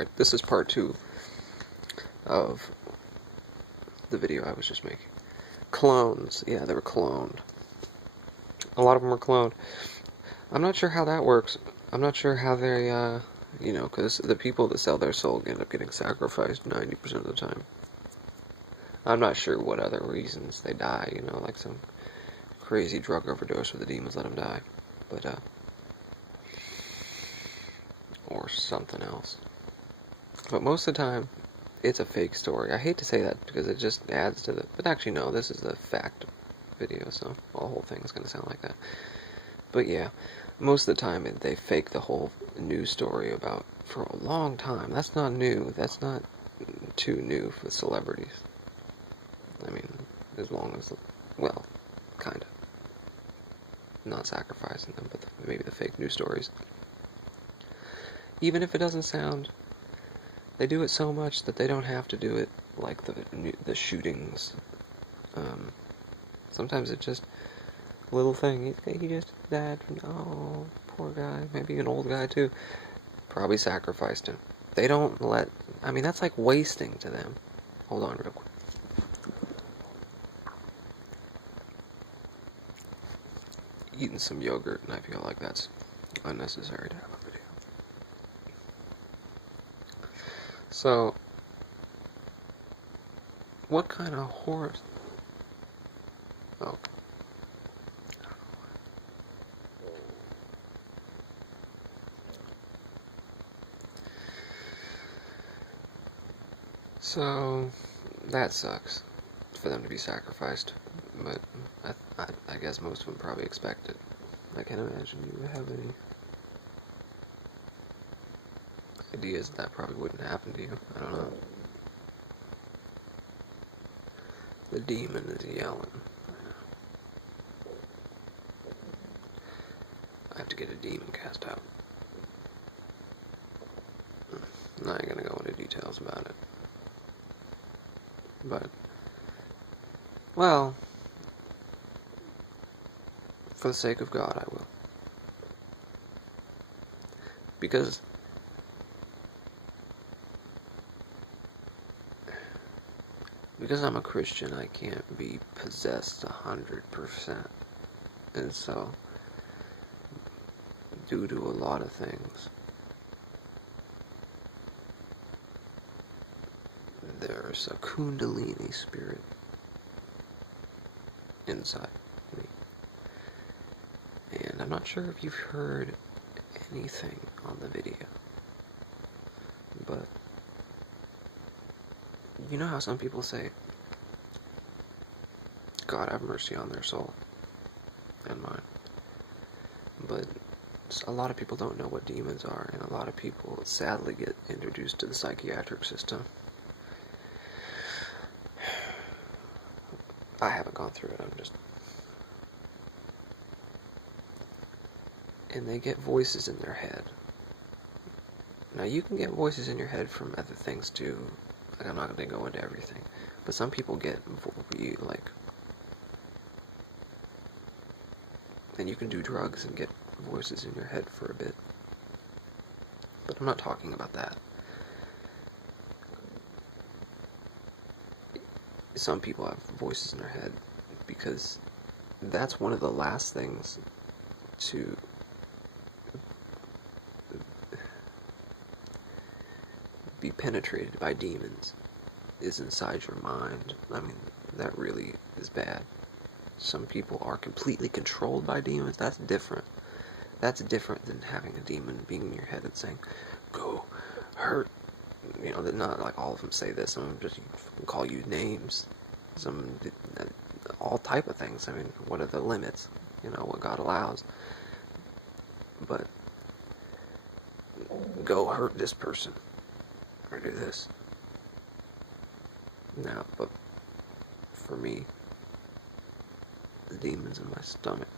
Alright, this is part 2 of the video I was just making. Clones. Yeah, they were cloned. A lot of them were cloned. I'm not sure how that works. I'm not sure how they, because the people that sell their soul end up getting sacrificed 90% of the time. I'm not sure what other reasons they die, like some crazy drug overdose where the demons let them die. But, or something else. But most of the time, it's a fake story. I hate to say that because it just adds to the... But actually, no, this is the fact video, so the whole thing's going to sound like that. But yeah, most of the time they fake the whole news story about for a long time. That's not new. That's not too new for celebrities. I mean, as long as... Well, kind of. Not sacrificing them, but maybe the fake news stories. Even if it doesn't sound... They do it so much that they don't have to do it like the shootings. Sometimes it's just a little thing. He just died from... Oh, poor guy. Maybe an old guy, too. Probably sacrificed him. They don't let... I mean, that's like wasting to them. Hold on real quick. Eating some yogurt, and I feel like that's unnecessary to have a video. So, what kind of horror... Oh. So, that sucks for them to be sacrificed, but I guess most of them probably expect it. I can't imagine you have any ideas that probably wouldn't happen to you. I don't know. The demon is yelling. I have to get a demon cast out. I'm not gonna go into details about it. But, well, for the sake of God, I will. Because I'm a Christian, I can't be possessed 100%. And so, due to a lot of things, there's a Kundalini spirit inside me. And I'm not sure if you've heard anything on the video, but you know how some people say, God have mercy on their soul and mine. But a lot of people don't know what demons are, and a lot of people sadly get introduced to the psychiatric system. I haven't gone through it, I'm just... And they get voices in their head. Now, you can get voices in your head from other things too. Like, I'm not going to go into everything. But some people get, and you can do drugs and get voices in your head for a bit. But I'm not talking about that. Some people have voices in their head because that's one of the last things to be penetrated by demons is inside your mind. I mean, that really is bad. Some people are completely controlled by demons. That's different. That's different than having a demon being in your head and saying, go hurt. Not like all of them say this. Some of them just call you names. Some, all type of things. I mean, what are the limits? What God allows. But, go hurt this person. Or do this. Now, but for me, the demon's in my stomach.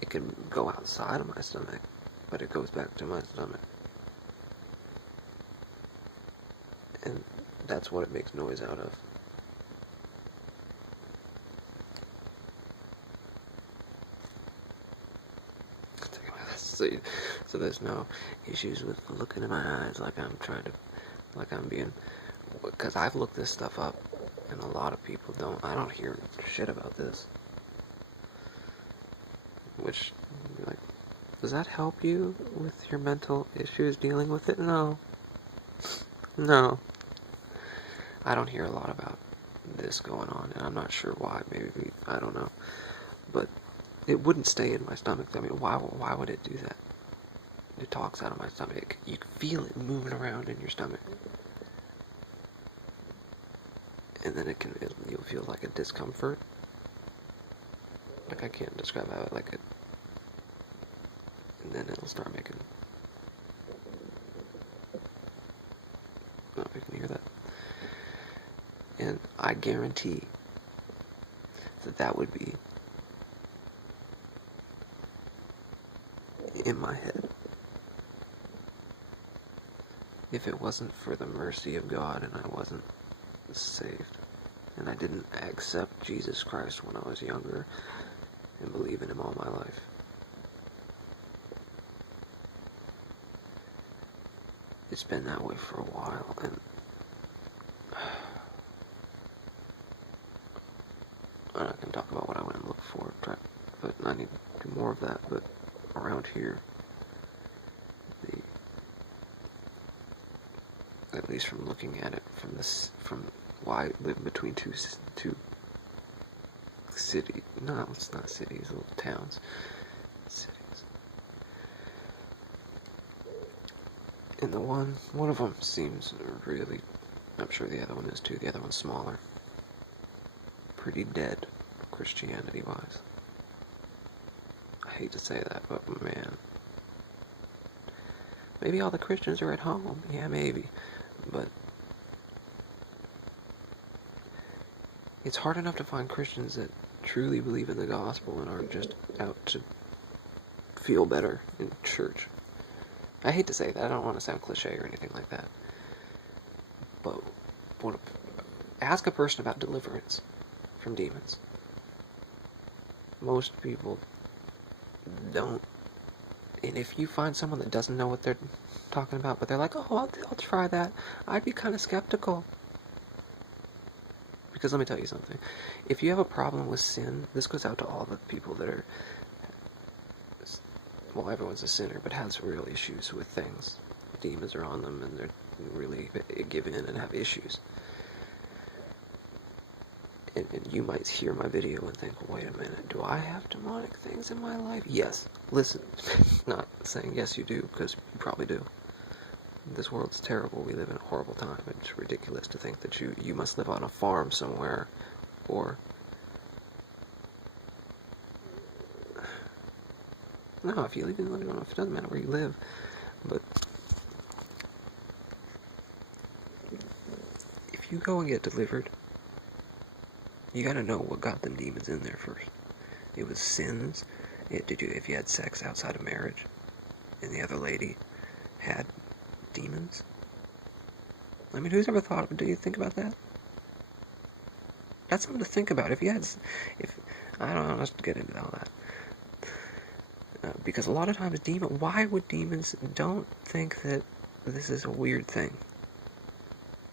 It can go outside of my stomach, but it goes back to my stomach. And that's what it makes noise out of. So there's no issues with looking in my eyes like I'm being, because I've looked this stuff up, and a lot of people don't. I don't hear shit about this. Which, like, does that help you with your mental issues dealing with it? No. No. I don't hear a lot about this going on, and I'm not sure why. Maybe, I don't know. But it wouldn't stay in my stomach. I mean, why would it do that? It talks out of my stomach. You can feel it moving around in your stomach. And then you'll feel like a discomfort. Like, I can't describe how it, like it. And then it'll start making. I don't know if you can hear that. And I guarantee that would be in my head if it wasn't for the mercy of God and I wasn't saved and I didn't accept Jesus Christ when I was younger and believe in him all my life. It's been that way for a while, and I'm not going to talk about what I went and looked for, but I need to do more of that. But around here, at least from looking at it from why I live between two cities. No, it's not cities, little towns. Cities. And the one of them seems really, I'm sure the other one is too, the other one's smaller. Pretty dead, Christianity-wise. I hate to say that, but man. Maybe all the Christians are at home. Yeah, maybe. But it's hard enough to find Christians that truly believe in the gospel and aren't just out to feel better in church. I hate to say that. I don't want to sound cliche or anything like that. But ask a person about deliverance from demons. Most people don't. And if you find someone that doesn't know what they're talking about, but they're like, oh, I'll try that, I'd be kind of skeptical. Because let me tell you something. If you have a problem with sin, this goes out to all the people that are, well, everyone's a sinner, but has real issues with things. Demons are on them, and they're really give in and have issues. And you might hear my video and think, well, wait a minute, do I have demonic things in my life? Yes. Listen, not saying yes you do, because you probably do. This world's terrible. We live in a horrible time. It's ridiculous to think that you must live on a farm somewhere, or... No, if you live in, it doesn't matter where you live, but... If you go and get delivered, you gotta know what got them demons in there first. It was sins. If you had sex outside of marriage, and the other lady had demons? I mean, who's ever thought? Do you think about that? That's something to think about. I don't know, let's get into all that. Because a lot of times, why would demons don't think that this is a weird thing?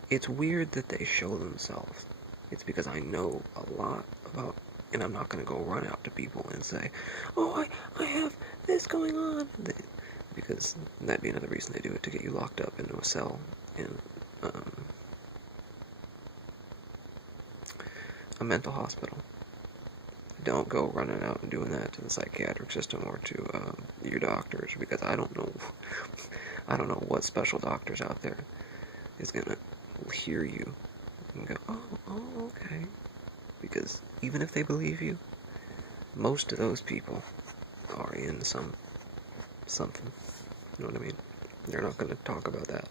It's weird that they show themselves. It's because I know a lot about, and I'm not going to go run out to people and say, oh, I have this going on. Because that'd be another reason they do it, to get you locked up into a cell in a mental hospital. Don't go running out and doing that to the psychiatric system or to your doctors, because I don't know what special doctors out there is gonna hear you and go, oh, okay. Because even if they believe you, most of those people are in something. You know what I mean? They're not going to talk about that.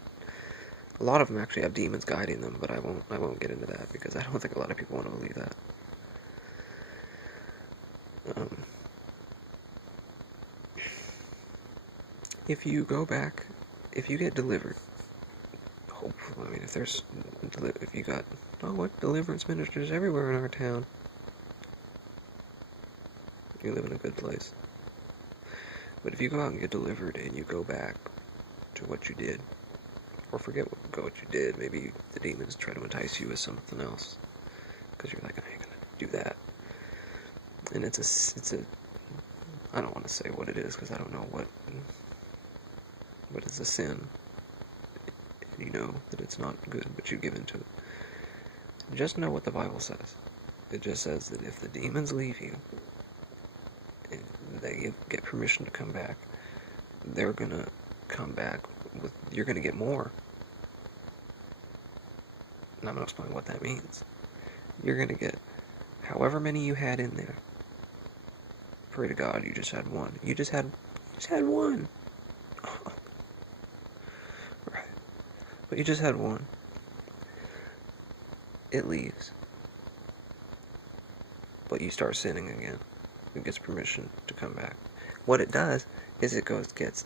A lot of them actually have demons guiding them, but I won't get into that because I don't think a lot of people want to believe that. If you go back, if you get delivered, hopefully, I mean, if you got, what deliverance ministers everywhere in our town. You live in a good place. But if you go out and get delivered and you go back to what you did, or forget what you did, maybe the demons try to entice you with something else, because you're like, I ain't gonna do that. And it's a, I don't want to say what it is, because I don't know what is a sin. You know that it's not good, but you give into it. Just know what the Bible says. It just says that if the demons leave you, and they get permission to come back, they're gonna come back with, you're gonna get more. And I'm gonna explain what that means. You're gonna get however many you had in there. Pray to God, you just had one. You just had one. Right. But you just had one. It leaves. But you start sinning again. It gets permission to come back. What it does is it gets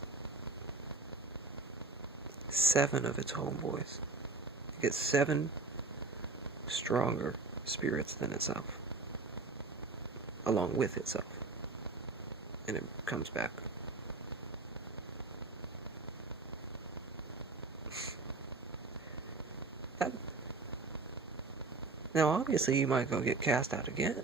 7 of its homeboys. It gets 7 stronger spirits than itself, along with itself, and it comes back. Now, obviously, you might go get cast out again,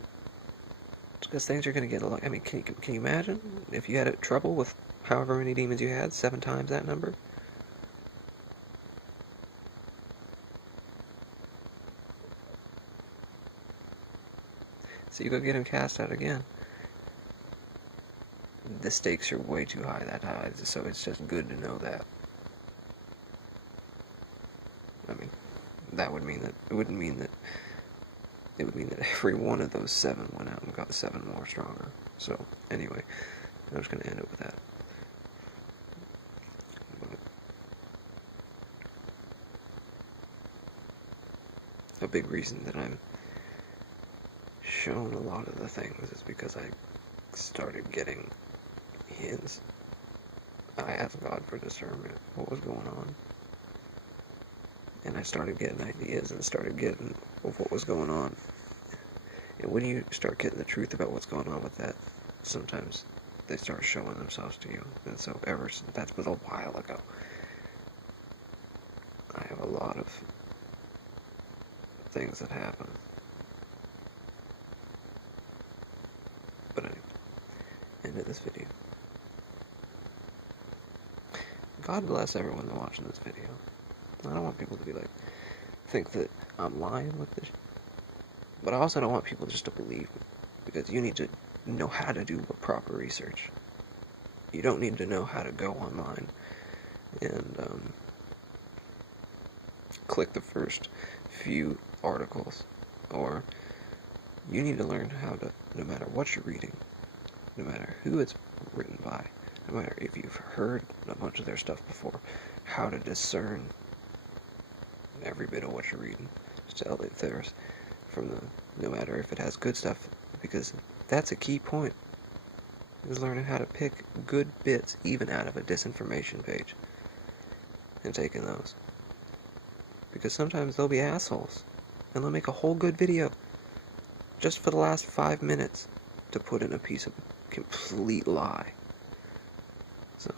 because things are going to get a lot. I mean, can you imagine if you had trouble with however many demons you had, 7 times that number? So you go get him cast out again. The stakes are way too high that high, so it's just good to know that. I mean, that would mean that it would mean that every one of those 7 went out and got 7 more stronger. So anyway, I'm just gonna end it with that. A big reason that I'm shown a lot of the things is because I started getting hints. I asked God for discernment, what was going on, and I started getting ideas and started getting of what was going on. And when you start getting the truth about what's going on with that, sometimes they start showing themselves to you. And so ever since, that was a while ago, I have a lot of things that happen. But anyway, end of this video. God bless everyone that's watching this video. I don't want people to be like, think that I'm lying with this. But I also don't want people just to believe me, because you need to know how to do proper research. You don't need to know how to go online and click the first few articles, or you need to learn how to, no matter what you're reading, no matter who it's written by, no matter if you've heard a bunch of their stuff before, how to discern every bit of what you're reading. Just tell if there's no matter if it has good stuff, because that's a key point, is learning how to pick good bits even out of a disinformation page and taking those, because sometimes they'll be assholes and they'll make a whole good video just for the last 5 minutes to put in a piece of complete lie. So